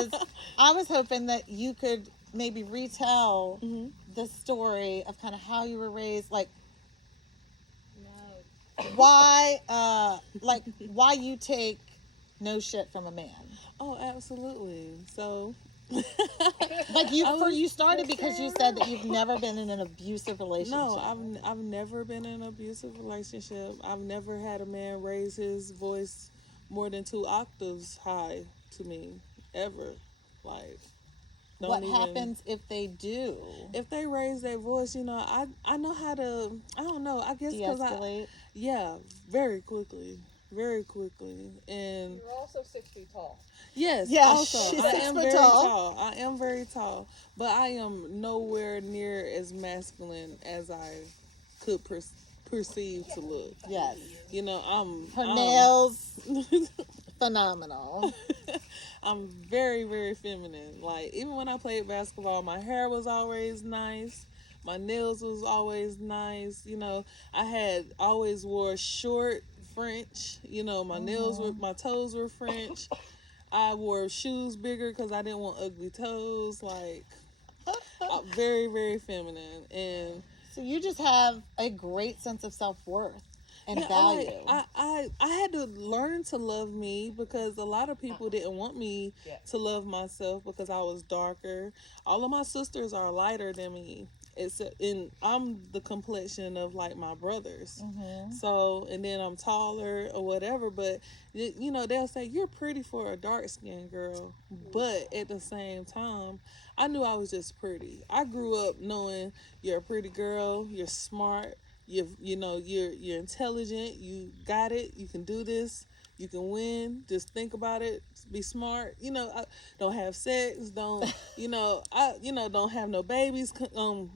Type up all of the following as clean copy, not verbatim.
is I was hoping that you could maybe retell the story of kind of how you were raised, why you take no shit from a man. Oh, absolutely. So, You started because you said that you've never been in an abusive relationship. no, I've never been in an abusive relationship. I've never had a man raise his voice more than 2 octaves high to me, ever. Like, What don't even. happens if they do? If they raise their voice, I know how to. I don't know. I guess because De-escalate? yeah, very quickly, very quickly, and You're also 6 feet tall. yes, Yeah, also she's I 6 am foot very tall. tall. I am very tall, but I am nowhere near as masculine as I could perceive to look. Yes. I'm Her nails, phenomenal. I'm very, very feminine. Like, even when I played basketball, my hair was always nice. My nails was always nice. I had always wore short French. My toes were French. I wore shoes bigger because I didn't want ugly toes. Like, very, very feminine. And So you just have a great sense of self-worth and yeah, value. I had to learn to love me because a lot of people didn't want me to love myself because I was darker. All of my sisters are lighter than me. And I'm the complexion of like my brothers. So, and then I'm taller or whatever, but they'll say you're pretty for a dark skinned girl, but at the same time, I knew I was just pretty. I grew up knowing you're a pretty girl, you're smart, you're intelligent, you got it, you can do this, you can win, just think about it, be smart. I don't have sex, don't have no babies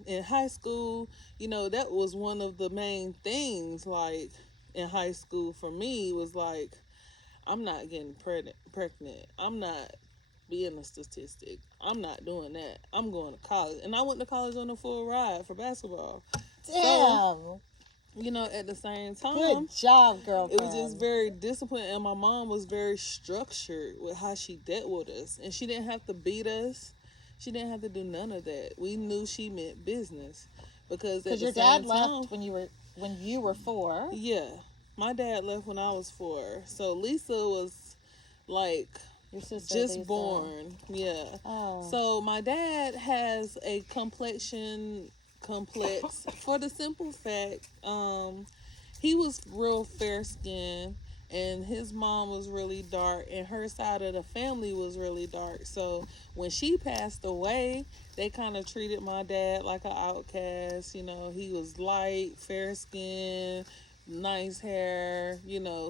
in high school. That was one of the main things, like, in high school for me, was like, I'm not getting pregnant, I'm not being a statistic, I'm not doing that, I'm going to college. And I went to college on a full ride for basketball. Damn. So, at the same time, good job, girlfriend. it was just very disciplined, and my mom was very structured with how she dealt with us, and she didn't have to beat us. She didn't have to do none of that. We knew she meant business because your dad left when you were 4. Yeah, my dad left when I was 4. So Lisa was like your sister just Lisa. Born. Yeah. Oh. So my dad has a complexion complex for the simple fact he was real fair skinned, and his mom was really dark, and her side of the family was really dark. So when she passed away, they kind of treated my dad like an outcast. He was light, fair skinned, nice hair,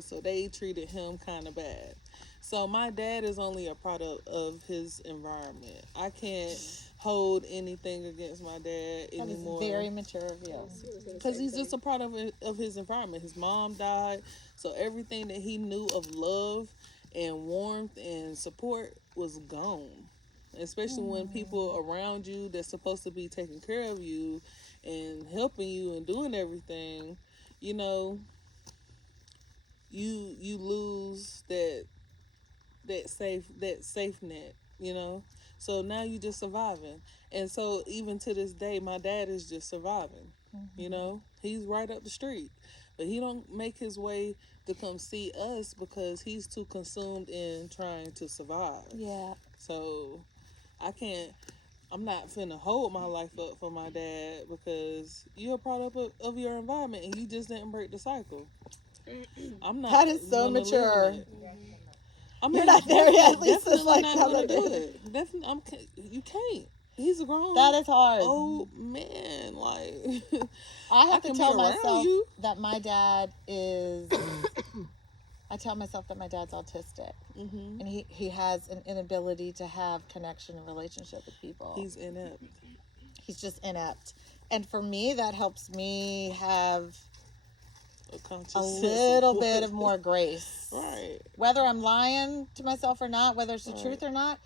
so they treated him kind of bad. So my dad is only a product of his environment. I can't hold anything against my dad anymore. That is very mature of you. Because he's just a product of his environment. His mom died, so everything that he knew of love and warmth and support was gone. Especially when people around you that's supposed to be taking care of you and helping you and doing everything, you lose that safe net. So now you just surviving. And so even to this day, my dad is just surviving. He's right up the street, but he don't make his way to come see us because he's too consumed in trying to survive. Yeah. So I'm not finna hold my life up for my dad because you're a product of your environment and you just didn't break the cycle. I'm not. That is so mature. You're not there yet. Lisa's Definitely like, not gonna do it. Definitely, you can't. He's a grown. That is hard. Oh man, like I have to tell myself you. that my dad is. I tell myself that my dad's autistic, and he has an inability to have connection and relationship with people. He's inept. He's just inept, and for me, that helps me have a little bit of more grace. Right. Whether I'm lying to myself or not, whether it's the truth or not,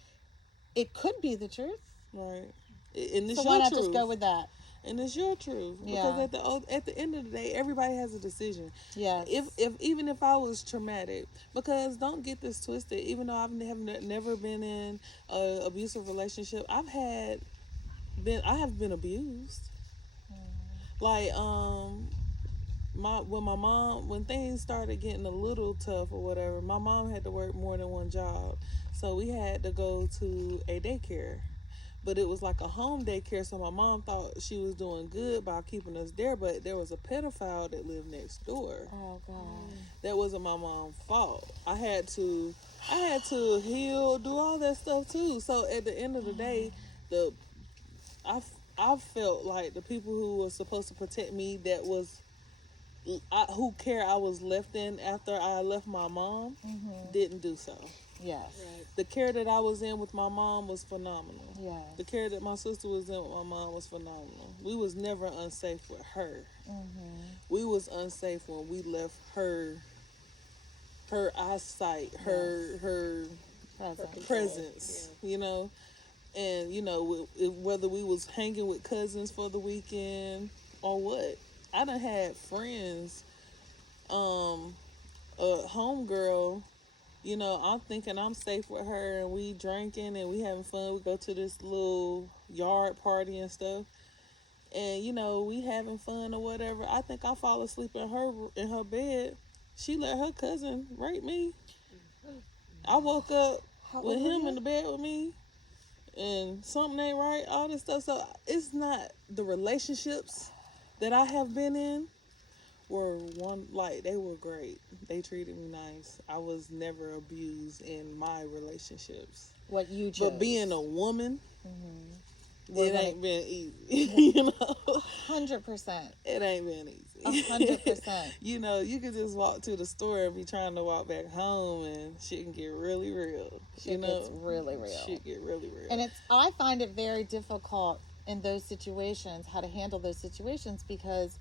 it could be the truth. Right. And so why not just go with that? and it's your truth. Yeah. Because at the end of the day, everybody has a decision. Yes. If even if I was traumatic, because don't get this twisted. Even though never been in a abusive relationship, I have been abused. Like my mom, when things started getting a little tough or whatever, my mom had to work more than one job, so we had to go to a daycare. But it was like a home daycare, so my mom thought she was doing good by keeping us there, but there was a pedophile that lived next door. Oh God. That wasn't my mom's fault. I had to heal, do all that stuff too. So at the end of the day, the I felt like the people who were supposed to protect me, who care I was left in after I left my mom, didn't do so. Yes. Right. The care that I was in with my mom was phenomenal. Yes. The care that my sister was in with my mom was phenomenal. We was never unsafe with her. We was unsafe when we left her eyesight, her presence, you know. And you know, whether we was hanging with cousins for the weekend or what, I done had friends, a homegirl. You know, I'm thinking I'm safe with her, and we drinking and we having fun. We go to this little yard party and stuff, and you know, we having fun or whatever. I think I fall asleep in her bed. She let her cousin rape me. I woke up with him in the bed with me, and something ain't right. All this stuff. So it's not the relationships that I have been in. They were great. They treated me nice. I was never abused in my relationships. What you chose. But being a woman, it ain't been easy. You know? 100%. It ain't been easy. 100%. You know, you could just walk to the store and be trying to walk back home, and shit can get really real. Shit gets really real. Shit get really real. And I find it very difficult in those situations, how to handle those situations, because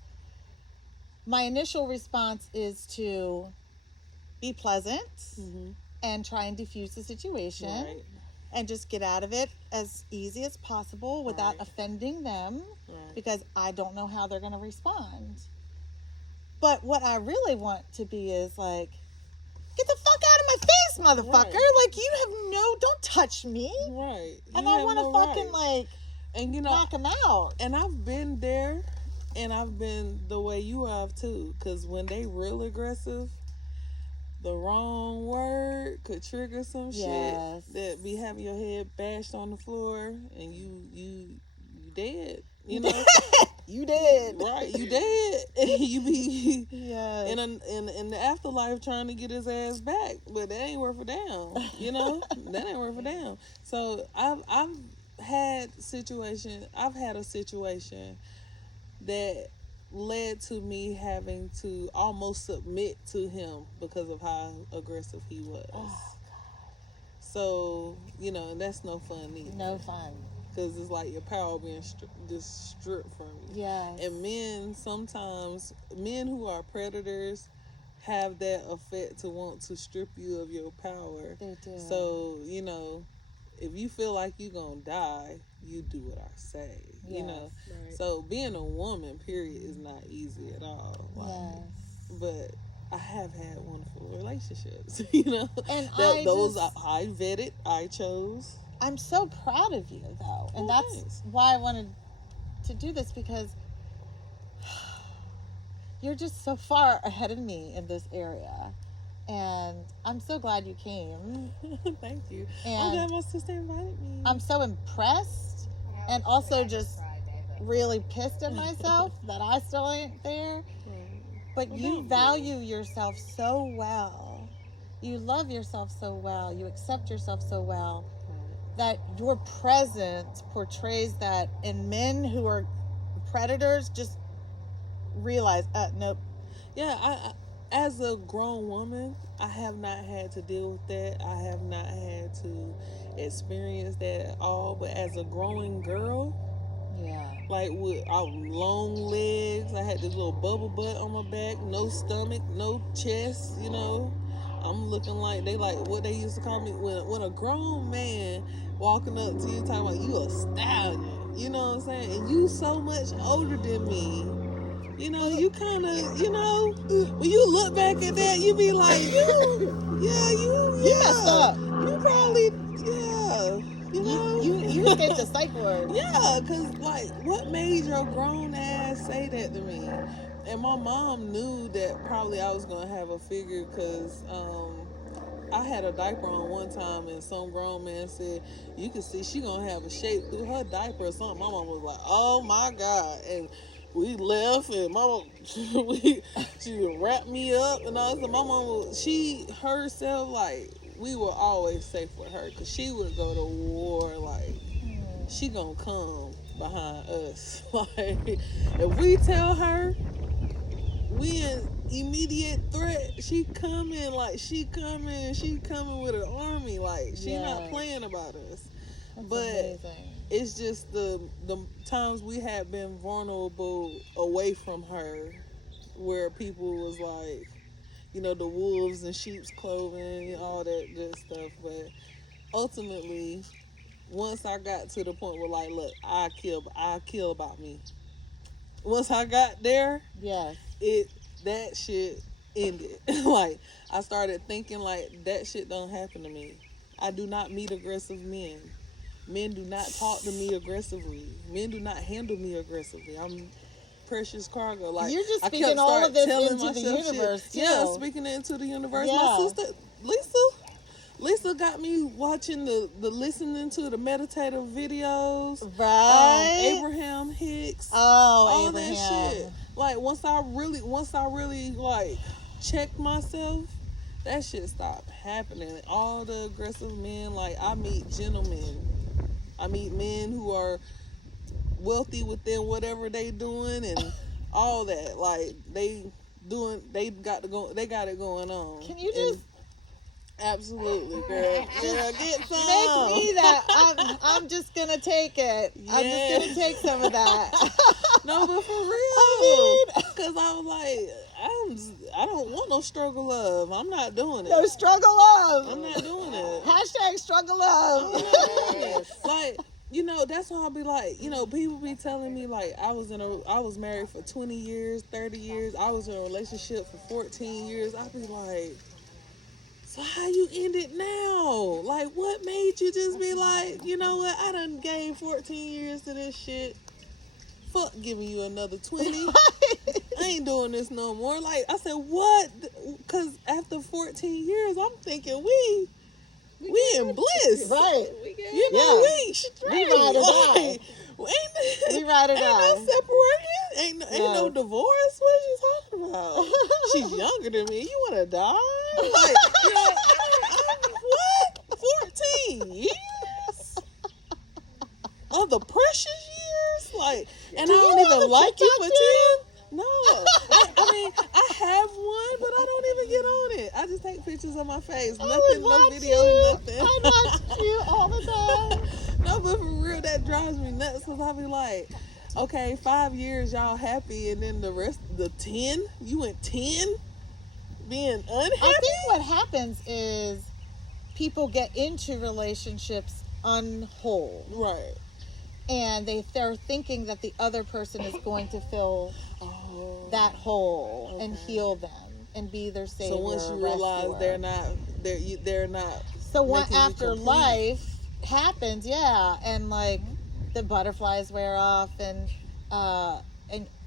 my initial response is to be pleasant and try and diffuse the situation and just get out of it as easy as possible without offending them, because I don't know how they're going to respond. But what I really want to be is like, get the fuck out of my face, motherfucker. Like, you have don't touch me. Right. And I want to fucking and you know, knock him out. And I've been there. And I've been the way you have too, because when they real aggressive, the wrong word could trigger some shit that be having your head bashed on the floor, and you dead. You know, you dead. Right, you dead. You be in the afterlife trying to get his ass back, but that ain't worth a damn. You know, that ain't worth a damn. So I've had a situation that led to me having to almost submit to him because of how aggressive he was. Oh, so, you know, and that's no fun either. No fun. Because it's like your power being just stripped from you. Yes. And men who are predators have that effect to want to strip you of your power. They do. So, you know, if you feel like you're going to die, you do what I say. Yes. You know? Right. So being a woman, period, is not easy at all. Yes. But I have had wonderful relationships, you know? And I vetted, I chose. I'm so proud of you, though. And that's why I wanted to do this, because you're just so far ahead of me in this area. And I'm so glad you came. Thank you. And I'm glad my sister invited me. I'm so impressed, and also just really pissed at myself that I still ain't there. But you value yourself so well. You love yourself so well. You accept yourself so well that your presence portrays that, and men who are predators just realize, nope. Yeah, I as a grown woman, I have not had to deal with that. I have not had to experience that at all. But as a growing girl, like with long legs, I had this little bubble butt on my back, no stomach, no chest, you know. I'm looking like what they used to call me when a grown man walking up to you talking about you a stallion. You know what I'm saying? And you so much older than me. You know, you kind of, you know, when you look back at that, you be like, You messed up. you probably, yeah, you know. You escaped the psych ward. Yeah, because, like, what made your grown ass say that to me? And my mom knew that probably I was going to have a figure because I had a diaper on one time and some grown man said, you can see she going to have a shape through her diaper or something. My mom was like, oh, my God. And we left and mama, she wrapped me up and all that. My mama, she herself, like, we were always safe with her because she would go to war, like, she gonna come behind us. Like, if we tell her we in immediate threat, she coming with an army. Like, she not playing about us. That's but amazing. It's just the times we had been vulnerable away from her, where people was like, you know, the wolves in sheep's clothing and all that good stuff. But ultimately, once I got to the point where, like, look, I kill about me. Once I got there, Yes. That shit ended. Like, I started thinking, like, that shit don't happen to me. I do not meet aggressive men. Men do not talk to me aggressively. Men do not handle me aggressively. I'm precious cargo. Like, you're just I speaking kept all of this telling into the myself universe, shit. too. Yeah, speaking it into the universe. Yeah. My sister, Lisa got me watching the listening to the meditative videos. Right. Abraham Hicks. Oh, all Abraham. that shit. Like, once I really like checked myself, that shit stopped happening. All the aggressive men, like, I meet gentlemen. I meet men who are wealthy within whatever they doing and all that. Like, they got it going on. Can you just absolutely, girl. Yeah, get some. make me that? I'm just gonna take it. Yeah. I'm just gonna take some of that. No, but for real. Because I was like, I don't want no struggle love. I'm not doing it. No struggle love. I'm not doing it. Hashtag struggle love. I'm not doing it. Like, you know, that's why I'll be like, you know, people be telling me, like, I was married for 20 years, 30 years. I was in a relationship for 14 years. I'd be like, so how you end it now? Like, what made you just be like, you know what? I done gave 14 years to this shit. Fuck giving you another 20. I ain't doing this no more. Like, I said, what? Because after 14 years, I'm thinking we in bliss. Right. You know, we straight. We ride or die. We ride or Ain't die. no separation. Ain't no divorce. What are you talking about? She's younger than me. You want to die? Like, you know, what? 14 years? Of the precious years? Like, and I don't even like you for 10? No. I mean, I have one, but I don't even get on it. I just take pictures of my face. Nothing, no videos, nothing. I watch you all the time. No, but for real, that drives me nuts because I be like, okay, 5 years y'all happy, and then the rest, the 10, you went 10 being unhappy? I think what happens is people get into relationships unwhole. Right. And they're thinking that the other person is going to fill that hole and heal them and be their savior. So once you realize they're not. So what after life happens, and like the butterflies wear off, and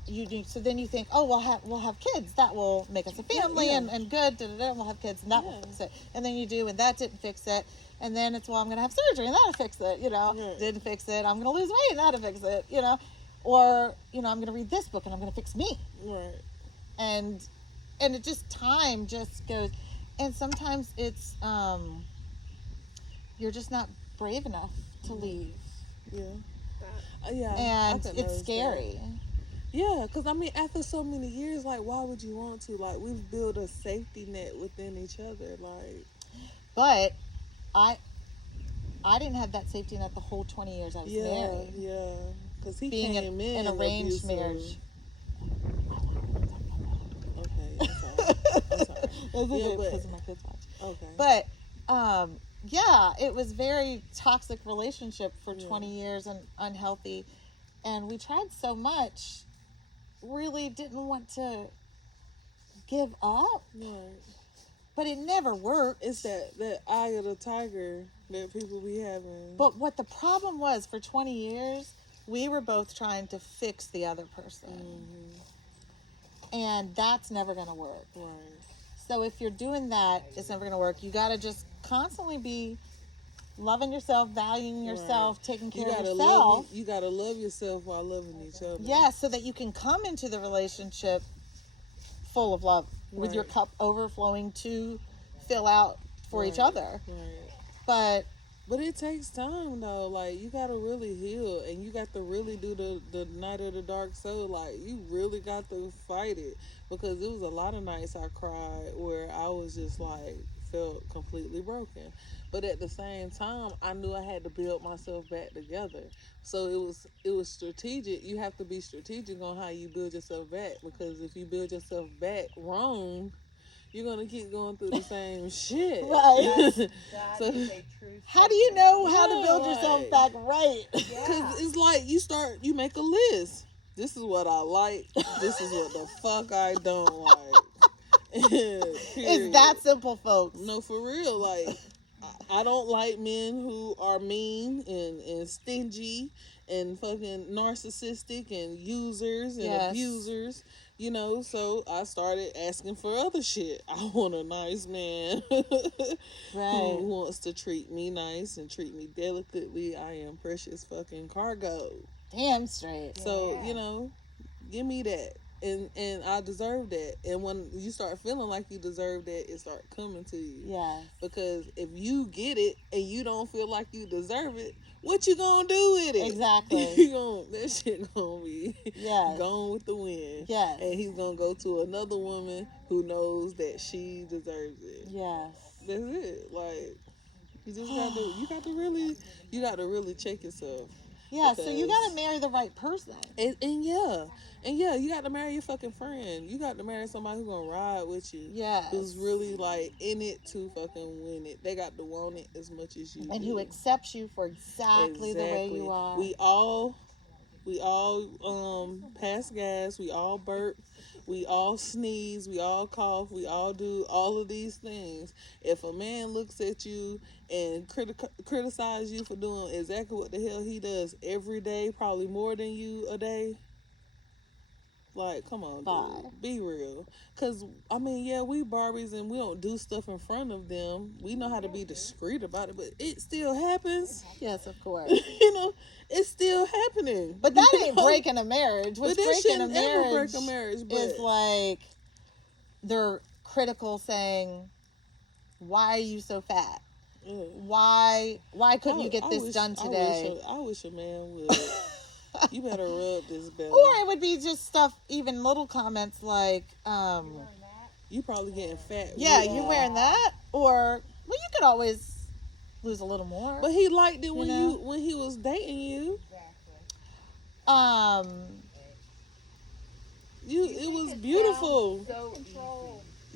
you do. So then you think, oh, we'll have kids. That will make us a family and good. We'll have kids, and that will fix it. And then you do, and that didn't fix it. And then it's, well, I'm going to have surgery, and that'll fix it, you know. Right. Didn't fix it. I'm going to lose weight, and that'll fix it, you know. Or, you know, I'm going to read this book, and I'm going to fix me. Right. And it just, time just goes. And sometimes it's, you're just not brave enough to leave. Yeah. Yeah. And it's scary. That. Yeah, because, I mean, after so many years, like, why would you want to? Like, we've built a safety net within each other, like. But I didn't have that safety net the whole 20 years I was married. Yeah, because he being came in an arranged abusive. marriage. Okay, I'm sorry. Because of my kids watch. Okay. But yeah, it was very toxic relationship for 20 years and unhealthy. And we tried so much, really didn't want to give up, Right. but it never worked. It's that eye of the tiger that people be having. But what the problem was, for 20 years, we were both trying to fix the other person. And that's never going to work. Right. So if you're doing that, it's never going to work. You got to just constantly be loving yourself, valuing yourself, taking care of yourself. You got to love yourself while loving each other. Yeah, so that you can come into the relationship full of love, with your cup overflowing to fill out for each other. Right. But it takes time though. Like, you gotta really heal, and you got to really do the night of the dark soul. Like, you really got to fight it, because it was a lot of nights I cried where I was just like, felt completely broken. But at the same time, I knew I had to build myself back together. So it was strategic. You have to be strategic on how you build yourself back, because if you build yourself back wrong, you're gonna keep going through the same shit. Right. So How do you know how to build yourself back right? Because it's like you make a list. This is what I like. This is what the fuck I don't like. It's that simple, folks. No, for real. Like, I don't like men who are mean and stingy and fucking narcissistic and users and abusers. You know, so I started asking for other shit. I want a nice man who wants to treat me nice and treat me delicately. I am precious fucking cargo. Damn straight. So, you know, give me that. And I deserve that. And when you start feeling like you deserve that, it start coming to you. Yes. Because if you get it and you don't feel like you deserve it, what you gonna do with it? Exactly. That shit gonna be Yes. gone with the wind. Yes. And he's gonna go to another woman who knows that she deserves it. Yes. That's it. Like, you just you got to really check yourself. Yeah, so you got to marry the right person. And yeah, you got to marry your fucking friend. You got to marry somebody who's gonna ride with you. Yes. Who's really like in it to fucking win it. They got to want it as much as you. And do. who accepts you for exactly the way you are. We all pass gas. We all burp. We all sneeze. We all cough. We all do all of these things. If a man looks at you and criticize you for doing exactly what the hell he does every day, probably more than you a day, like, come on, dude. Be real. Because, I mean, yeah, we Barbies and we don't do stuff in front of them. We know how to be discreet about it, but it still happens. Yes, of course. You know, it's still happening. But that ain't breaking a marriage. What's breaking a marriage, break a marriage is like they're critical, saying, why are you so fat? Why couldn't you get this done today? I wish a man would. You better rub this belly. Or it would be just stuff, even little comments like, you probably getting fat. Yeah, you wearing that? Or, well, you could always lose a little more. But he liked it when he was dating you. It was beautiful. So easy.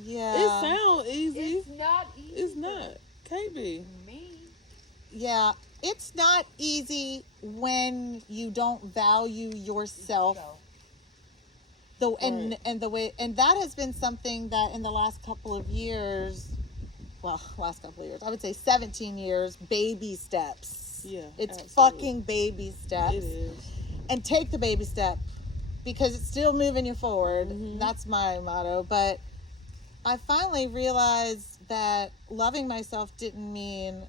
Yeah. It sounds easy. It's not easy. It's not. Can't be. Me. Yeah. It's not easy when you don't value yourself. And that has been something that in the last couple of years, I would say 17 years, baby steps. Yeah. It's absolutely. fucking baby steps. It is. And take the baby step, because it's still moving you forward. Mm-hmm. That's my motto. But I finally realized that loving myself didn't mean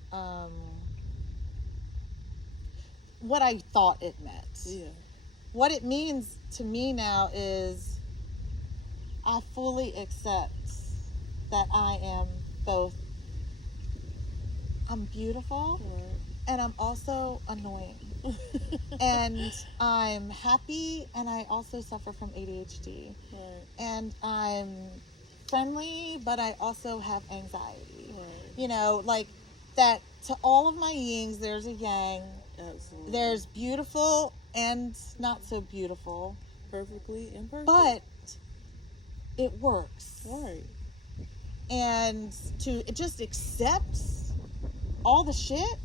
what I thought it meant. Yeah. What it means to me now is I fully accept that I am both. I'm beautiful, and I'm also annoying. And I'm happy, and I also suffer from ADHD. Right. And I'm friendly, but I also have anxiety. Right. You know, like that. To all of my yings, there's a yang. Absolutely. There's beautiful and not so beautiful. Perfectly imperfect. But it works. Right. And to just accept all the shit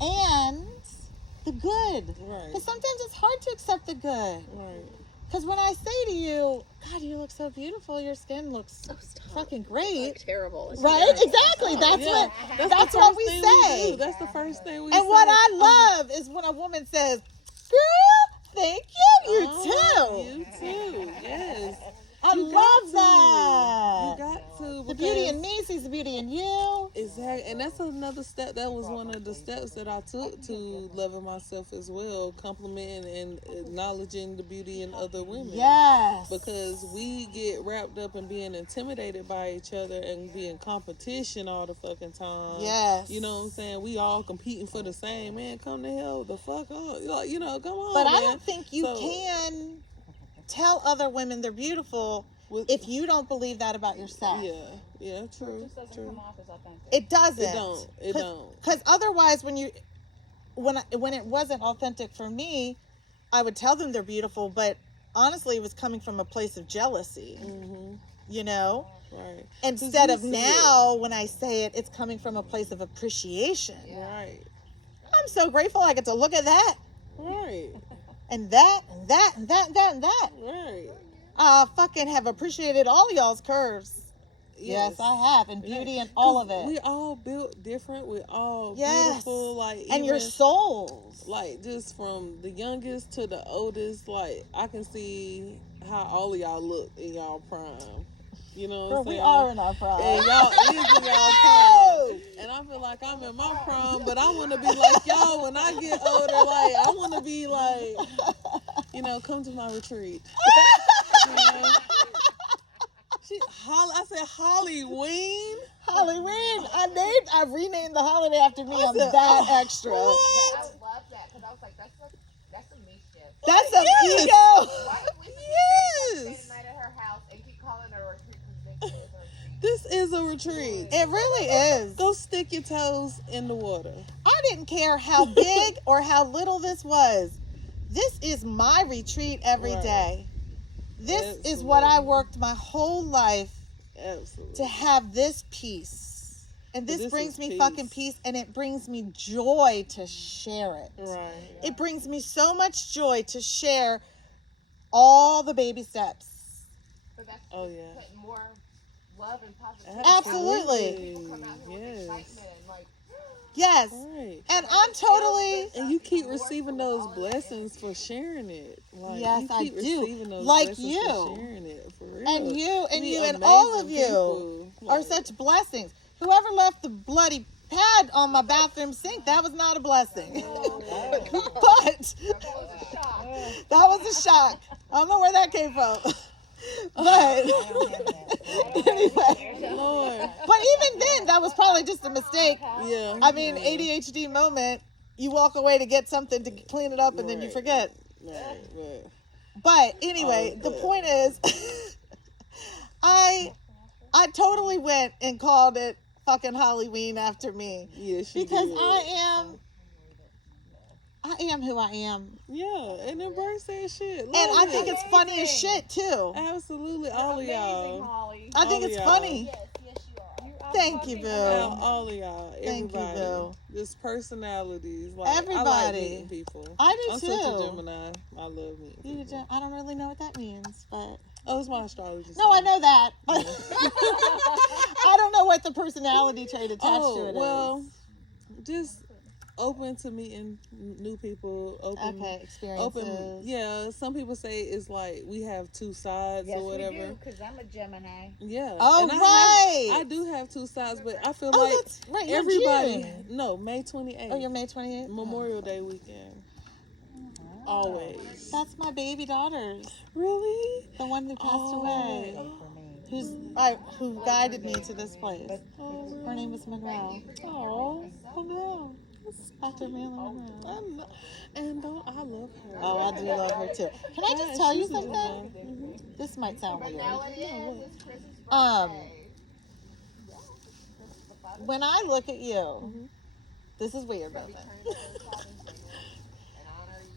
and the good. Right. Because sometimes it's hard to accept the good. Right. Because when I say to you, God, you look so beautiful, your skin looks fucking great. Like terrible. Right? Exactly. That's Yeah. that's what we say. do. That's the first thing we say. And what I love is when a woman says, girl, thank you, you too. You too. Yes. I You got love to. that. You got to. The beauty because- in me sees the beauty in you. Exactly, and that's another step. That was one of the steps that I took to loving myself as well, complimenting and acknowledging the beauty in other women. Yes. Because we get wrapped up in being intimidated by each other and being competition all the fucking time. Yes. You know what I'm saying? We all competing for the same. Man, come the hell the fuck up. Like, you know, come on, But man. I don't think you can tell other women they're beautiful if you don't believe that about yourself. Yeah, true. It just doesn't come off as authentic. It doesn't. It don't. Because otherwise, when it wasn't authentic for me, I would tell them they're beautiful, but honestly, it was coming from a place of jealousy. Mm-hmm. You know? Right. Instead of you see now, when I say it, it's coming from a place of appreciation. Right. I'm so grateful I get to look at that. Right. And that, and that, and that, and that, and that. Right. I fucking have appreciated all y'all's curves. Yes, I have. And beauty and all of it. We all built different. We all Yes. beautiful. Like, And your even, souls. like, just from the youngest to the oldest, like, I can see how all of y'all look in y'all prime. You know what Girl, I'm saying? we are in our prime. And y'all is in y'all prime. And I feel like I'm in my prime, but I want to be like y'all when I get older. Like, I want to be like, you know, come to my retreat. You know? I said Halloween. Halloween. I renamed the holiday after me. I'm said, that extra. I love that because I was like, that's a me shit. That's an Yes. ego. Why don't we spend Yes. the night at her house and keep calling her a retreat because they a retreat? This is a retreat. It really is. Go stick your toes in the water. I didn't care how big or how little this was. This is my retreat every Right. day. This is what I worked my whole life Absolutely. to have this peace. And this This brings is me peace. fucking peace, and it brings me joy to share it. Right. It brings me so much joy to share all the baby steps. But that's Oh, just yeah. putting more love and positivity. Absolutely. People come out here with Yes. excitement and like, Yes. Right. And I'm totally, And you keep receiving those blessings for sharing it. Like, Yes, you I keep do. Receiving those Like blessings you. for sharing it for real. and you and We you and all of amazing you people. are Like, such blessings. Whoever left the bloody pad on my bathroom sink, that was not a blessing. But that was a shock. I don't know where that came from. But anyway, Lord. but even then, that was probably just a mistake. Yeah. I mean, ADHD moment. You walk away to get something to clean it up, and then you Right. forget. Right. But anyway, Oh, the good. point is, I totally went and called it fucking Halloween after me Yeah, she because did. I am who I am, Yeah, and embrace that shit. and I Love think it. it's funny as shit too. Absolutely, all of Amazing, y'all. Holly. I think all it's y'all. funny. yes, you are. You are Thank you, fucking Boo. amazing. All of y'all, Thank you, everybody, Boo. just personalities. Like, I like Everybody. meeting people. I do I'm too. such a Gemini. I love meeting You people. I don't really know what that means, but Oh, it's my astrology. no, I sign. know that. But I don't know what the personality trait attached to it is. well, just open to meeting new people. Okay, experiences. Yeah, some people say it's like we have two sides Yes, or whatever. we do, because I'm a Gemini. Yeah. Oh, and right. I do have two sides, but I feel Oh, like that's right. You're everybody. June. No, May 28th. Oh, you're May 28th? Memorial Day weekend. Always. That's my baby daughter's. Really? The one who passed away. For me. Who guided me to this place. Her name was Monroe. Oh, I know. Dr. Marilyn Monroe. I love her. Oh, I do love her too. Can I just tell you something? This might sound weird. Now it is. It's Chris's Um, birthday. When I look at you, this is weird, but And honor you.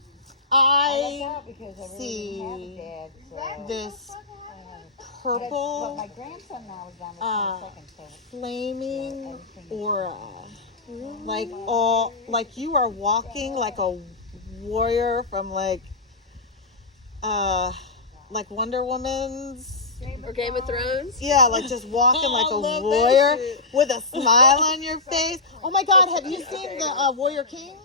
I Because I really see didn't have a dad, so. this But purple my grandson now is on the 22nd, so. flaming aura Like all, like you are walking like a warrior from like Wonder Woman's. Or Game of Thrones. Yeah, like just walking like I a love that warrior shit. with a smile on your face. Oh my God, have you seen the Warrior King?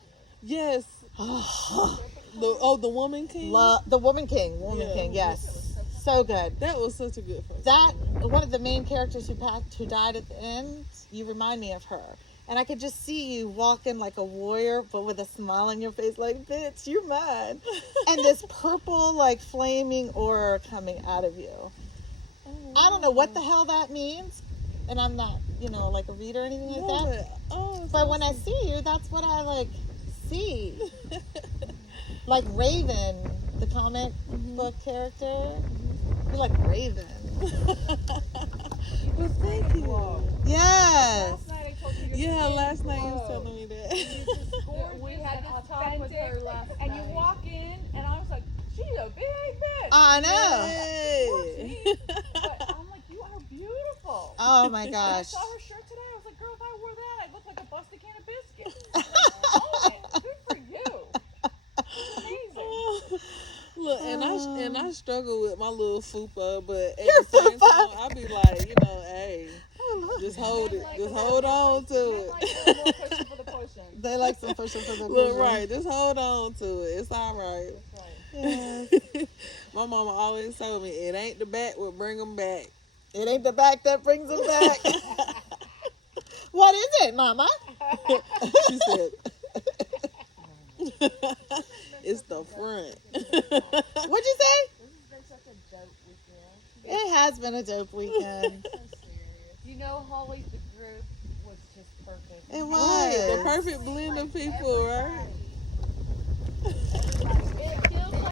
Yes. The Woman King. The Woman King. Woman Yeah. King, yes. So good. That was such a good film. That, one of the main characters who died at the end, you remind me of her. And I could just see you walking like a warrior, but with a smile on your face, like, bitch, you're mine. And this purple, like, flaming aura coming out of you. I don't know what the hell that means. And I'm not, like a reader or anything like Love that. it. Oh, it's But when I awesome. see you, that's what I, like, see. Like Raven, the comic book character. You're like Raven. Well, thank you. Yes. Last night I told you. Yeah, last night you was telling me that. We had this talk with her last and night. you walk in, and I was like, she's a big bitch. I know. Hey. But I'm like, you are beautiful. Oh my And I gosh. saw her shirt today. I was like, girl, if I wore that, I'd look like a busted can of biscuits. Oh, good for you. Amazing. Look, and I struggle with my little fupa, but at Your the same fupa. time, I be like, hey, just hold it, just hold on to I'm like a little it. pushing for the pushing. They like some pushing for the Look, pushing. right, just hold on to it. It's all right. Yes. My mama always told me it ain't the back what bring them back. It ain't the back that brings them back. What is it, Mama? She said, it's the front. What'd you say? This has been such a dope weekend. It has been a dope weekend. So serious. You know, Holly, the group was just perfect. It Right, the was. perfect blend of people, right? Everybody.